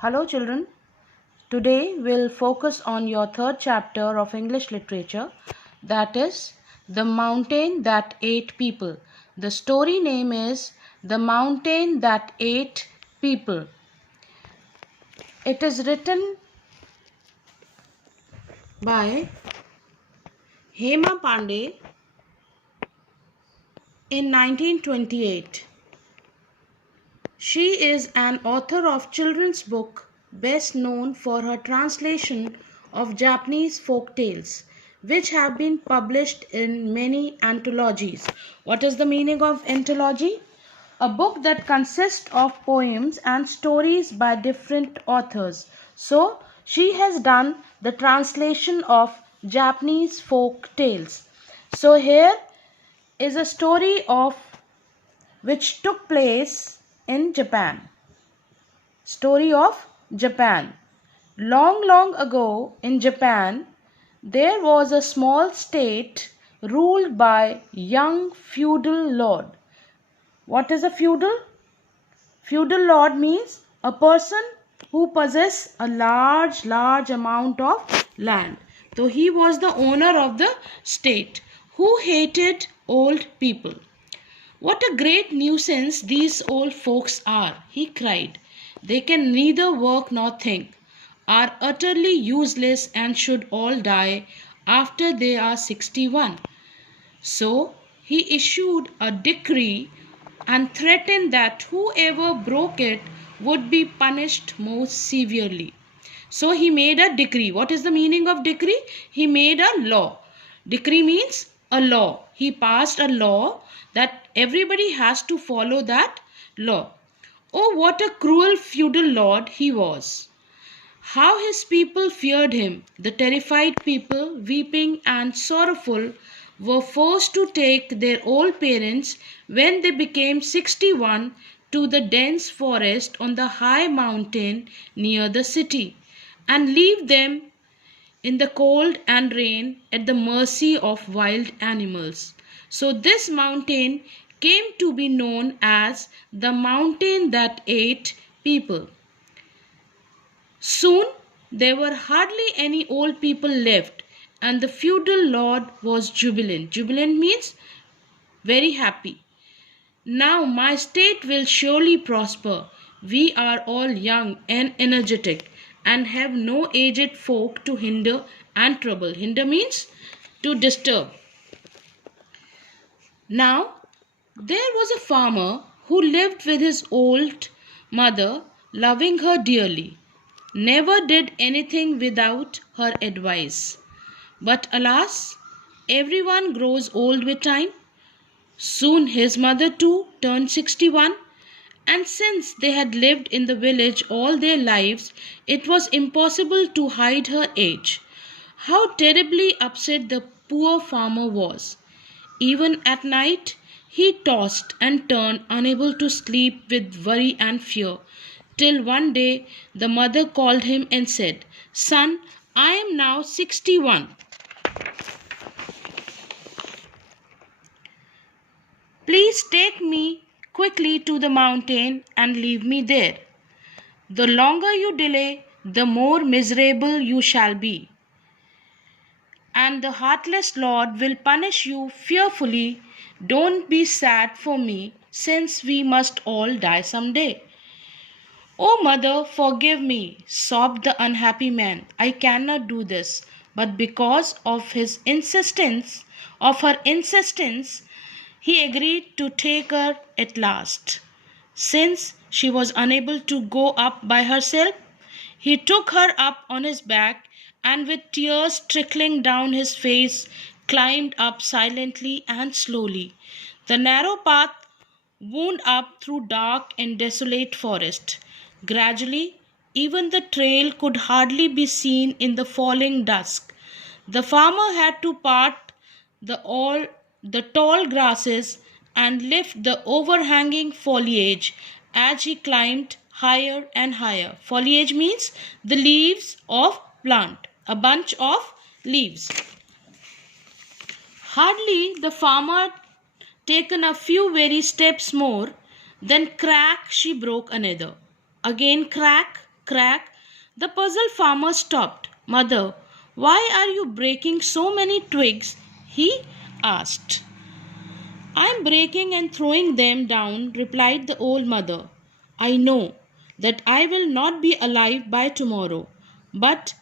Hello children, today we'll focus on your third chapter of English literature, that is The Mountain That Ate People. The story name is The Mountain That Ate People. It is written by Hema Pandey in 1928. She is an author of children's book best known for her translation of Japanese folk tales, which have been published in many anthologies. What is the meaning of anthology? A book that consists of poems and stories by different authors. So, she has done the translation of Japanese folk tales. So, here is a story of which took place in Japan. Story of Japan. Long, long ago in Japan, there was a small state ruled by young feudal lord. What is a feudal? Feudal lord means a person who possesses a large amount of land. So he was the owner of the state who hated old people. What a great nuisance these old folks are, he cried. They can neither work nor think, are utterly useless and should all die after they are 61. So he issued a decree and threatened that whoever broke it would be punished most severely. So he made a decree. What is the meaning of decree? He made a law. Decree means a law. He passed a law that everybody has to follow that law. Oh, what a cruel feudal lord he was. How his people feared him. The terrified people, weeping and sorrowful, were forced to take their old parents when they became 61 to the dense forest on the high mountain near the city and leave them in the cold and rain at the mercy of wild animals. So this mountain came to be known as the mountain that ate people. Soon there were hardly any old people left, and the feudal lord was jubilant. Jubilant means very happy. Now my state will surely prosper. We are all young and energetic and have no aged folk to hinder and trouble. Hinder means to disturb. Now there was a farmer who lived with his old mother, loving her dearly. Never did anything without her advice. But alas, everyone grows old with time. Soon his mother too turned 61, and since they had lived in the village all their lives, it was impossible to hide her age. How terribly upset the poor farmer was. Even at night, he tossed and turned, unable to sleep with worry and fear, till one day the mother called him and said, "Son, I am now 61. Please take me quickly to the mountain and leave me there. The longer you delay, the more miserable you shall be. And the heartless Lord will punish you fearfully. Don't be sad for me, since we must all die some day." "Oh, mother, forgive me," sobbed the unhappy man. "I cannot do this." But because of her insistence, he agreed to take her at last. Since she was unable to go up by herself, he took her up on his back and with tears trickling down his face climbed up silently and slowly. The narrow path wound up through dark and desolate forest. Gradually, even the trail could hardly be seen in the falling dusk. The farmer had to part the tall grasses and lift the overhanging foliage as he climbed higher and higher. Foliage means the leaves of plant, a bunch of leaves. Hardly the farmer taken a few weary steps more, then crack she broke another. Again crack, crack, the puzzled farmer stopped. "Mother, why are you breaking so many twigs?" he asked. "I'm breaking and throwing them down," replied the old mother. "I know that I will not be alive by tomorrow, but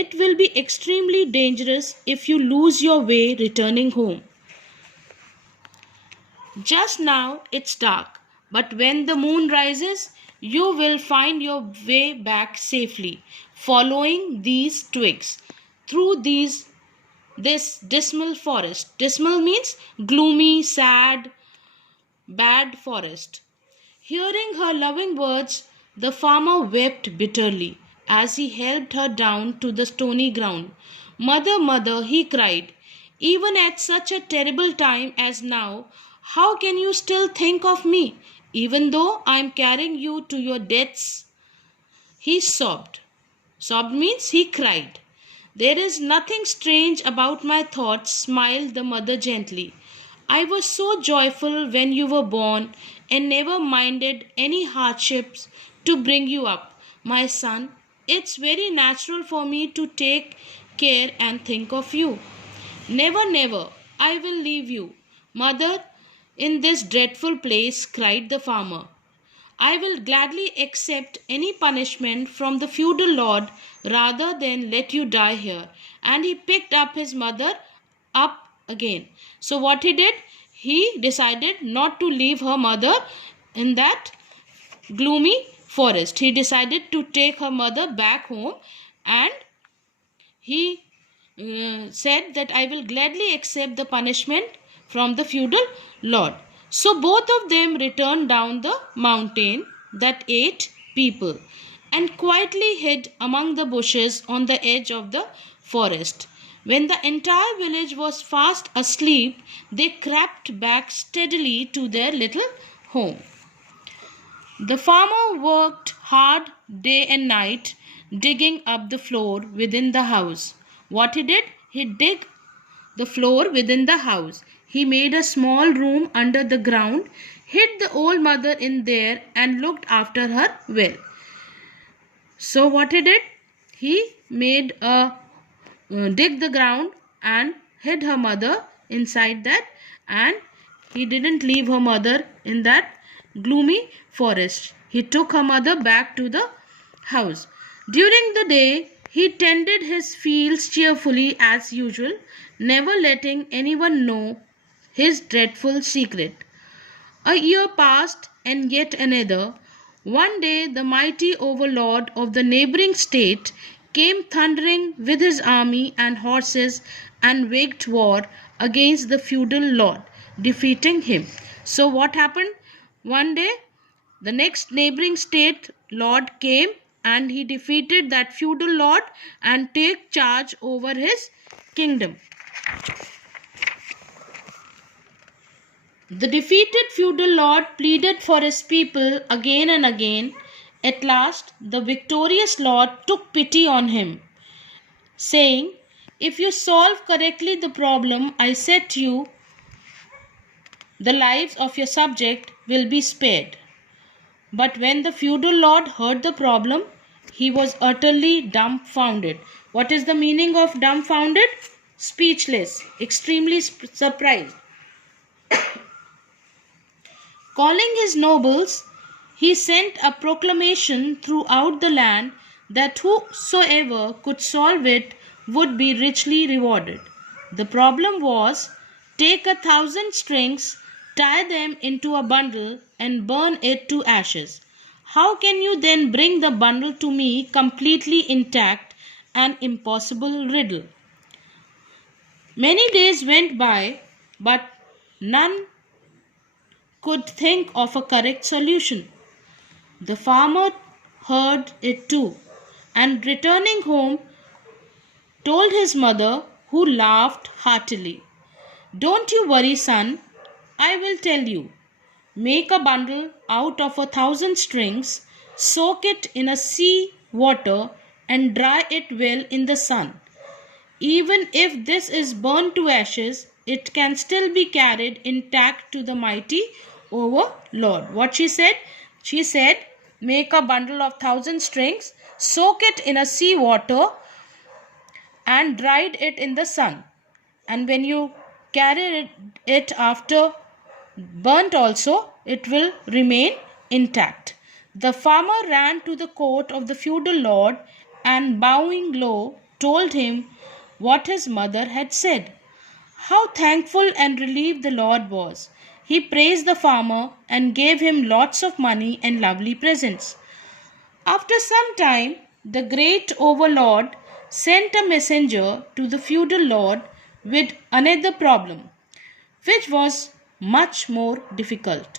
it will be extremely dangerous if you lose your way returning home. Just now it's dark, but when the moon rises, you will find your way back safely, following these twigs through this dismal forest." Dismal means gloomy, sad, bad forest. Hearing her loving words, the farmer wept bitterly as he helped her down to the stony ground. "Mother, mother," he cried, "even at such a terrible time as now, how can you still think of me, even though I am carrying you to your deaths?" He sobbed. Sobbed means he cried. "There is nothing strange about my thoughts," smiled the mother gently. "I was so joyful when you were born and never minded any hardships to bring you up, my son. It's very natural for me to take care and think of you. Never, never, I will leave you, mother, in this dreadful place," cried the farmer. "I will gladly accept any punishment from the feudal lord rather than let you die here." And he picked up his mother up again. So what he did, he decided not to leave her mother in that gloomy forest. He decided to take her mother back home, and he said that I will gladly accept the punishment from the feudal lord. So both of them returned down the mountain that ate people and quietly hid among the bushes on the edge of the forest. When the entire village was fast asleep, they crept back steadily to their little home. The farmer worked hard day and night, digging up the floor within the house. What he did? He dug the floor within the house. He made a small room under the ground, hid the old mother in there, and looked after her well. So what he did? He made a dig the ground and hid her mother inside that, and he didn't leave her mother in that gloomy forest. He took her mother back to the house. During the day, he tended his fields cheerfully as usual, never letting anyone know his dreadful secret. A year passed, and yet another. One day, the mighty overlord of the neighboring state came thundering with his army and horses and waged war against the feudal lord, defeating him. So, what happened? One day, the next neighboring state lord came and he defeated that feudal lord and took charge over his kingdom. The defeated feudal lord pleaded for his people again and again. At last, the victorious lord took pity on him, saying, "If you solve correctly the problem I set you, the lives of your subject will be spared." But when the feudal lord heard the problem, he was utterly dumbfounded. What is the meaning of dumbfounded? Speechless, extremely surprised. Calling his nobles, he sent a proclamation throughout the land that whosoever could solve it would be richly rewarded. The problem was, take 1,000 strings, tie them into a bundle, and burn it to ashes. How can you then bring the bundle to me completely intact? An impossible riddle. Many days went by, but none could think of a correct solution. The farmer heard it too, and returning home, told his mother, who laughed heartily. "Don't you worry, son. I will tell you. Make a bundle out of 1,000 strings, soak it in a sea water, and dry it well in the sun. Even if this is burned to ashes, it can still be carried intact to the mighty overlord." What she said? She said make a bundle of 1,000 strings, soak it in a sea water and dried it in the sun. And when you carry it after burnt also, it will remain intact. The farmer ran to the court of the feudal lord and bowing low told him what his mother had said. How thankful and relieved the lord was. He praised the farmer and gave him lots of money and lovely presents. After some time, the great overlord sent a messenger to the feudal lord with another problem, which was much more difficult.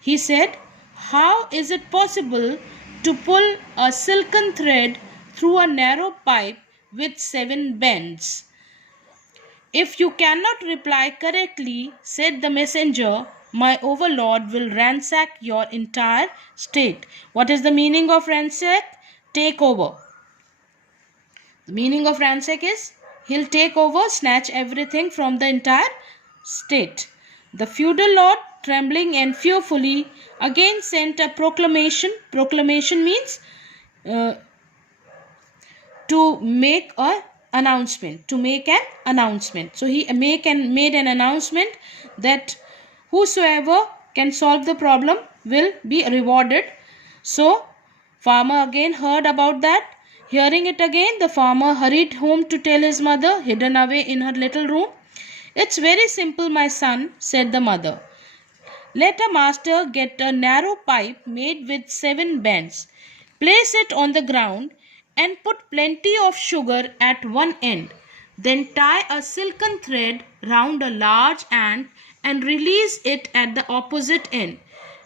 He said, how is it possible to pull a silken thread through a narrow pipe with 7 bends? If you cannot reply correctly, said the messenger, my overlord will ransack your entire state. What is the meaning of ransack? Take over. The meaning of ransack is he'll take over, snatch everything from the entire state. The feudal lord, trembling and fearfully, again sent a proclamation. Proclamation means to make an announcement. So he made an announcement that whosoever can solve the problem will be rewarded. So farmer again heard about that. Hearing it again, the farmer hurried home to tell his mother, hidden away in her little room. It's very simple, my son, said the mother. Let a master get a narrow pipe made with 7 bends, place it on the ground and put plenty of sugar at one end. Then tie a silken thread round a large ant and release it at the opposite end.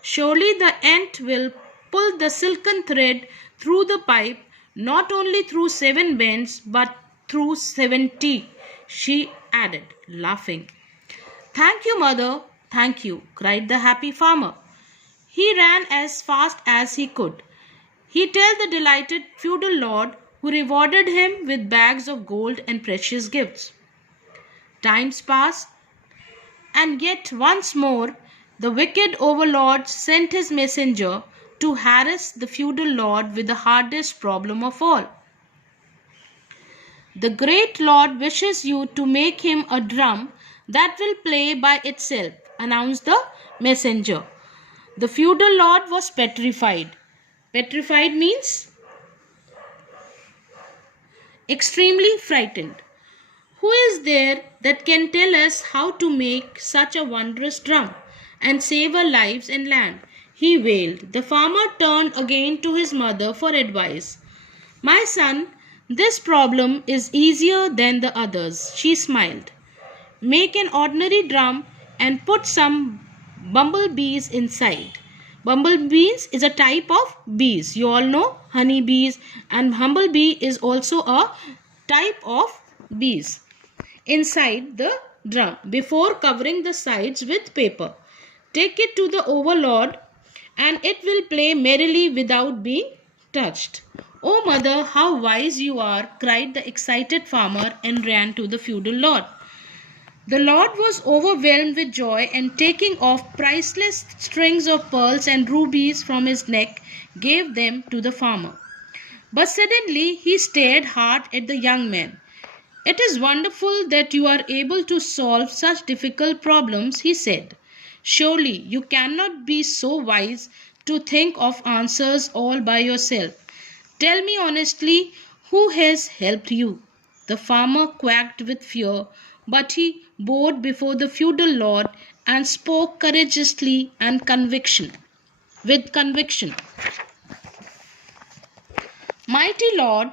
Surely the ant will pull the silken thread through the pipe, not only through 7 bends but through 70, she added, laughing. Thank you, mother, thank you, cried the happy farmer. He ran as fast as he could. He told the delighted feudal lord, who rewarded him with bags of gold and precious gifts. Times passed, and yet once more the wicked overlord sent his messenger to harass the feudal lord with the hardest problem of all. The great lord wishes you to make him a drum that will play by itself, announced the messenger. The feudal lord was petrified. Petrified means extremely frightened. Who is there that can tell us how to make such a wondrous drum and save our lives and land? He wailed. The farmer turned again to his mother for advice. My son, this problem is easier than the others, she smiled. Make an ordinary drum and put some bumblebees inside. Bumblebees is a type of bees. You all know honey bees, and humblebee is also a type of bees inside the drum before covering the sides with paper. Take it to the overlord and it will play merrily without being touched. Oh mother, how wise you are, cried the excited farmer and ran to the feudal lord. The lord was overwhelmed with joy and taking off priceless strings of pearls and rubies from his neck, gave them to the farmer. But suddenly he stared hard at the young man. It is wonderful that you are able to solve such difficult problems, he said. Surely you cannot be so wise to think of answers all by yourself. Tell me honestly, who has helped you? The farmer quaked with fear, but he bowed before the feudal lord and spoke courageously and with conviction. Mighty Lord,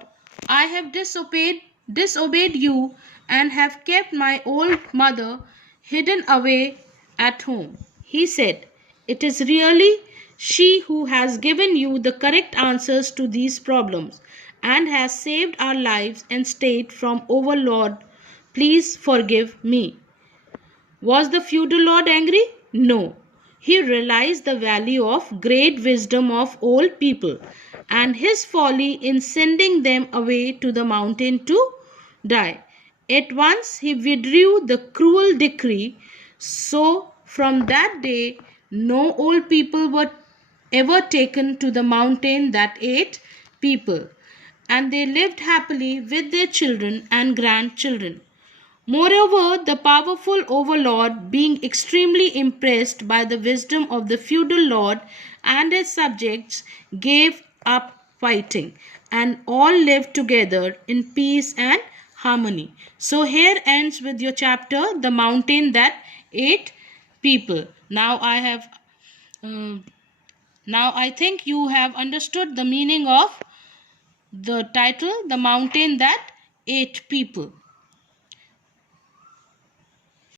I have disobeyed you and have kept my old mother hidden away at home. He said, it is really she who has given you the correct answers to these problems and has saved our lives and state from overlord. Please forgive me. Was the feudal lord angry? No. He realized the value of great wisdom of old people and his folly in sending them away to the mountain to die. At once he withdrew the cruel decree. So from that day no old people were ever taken to the mountain that ate people, and they lived happily with their children and grandchildren. Moreover, the powerful overlord, being extremely impressed by the wisdom of the feudal lord and his subjects, gave up fighting, and all lived together in peace and harmony. So, here ends with your chapter, The Mountain That Ate People. Uh, now I think you have understood the meaning of the title, The Mountain That Ate People.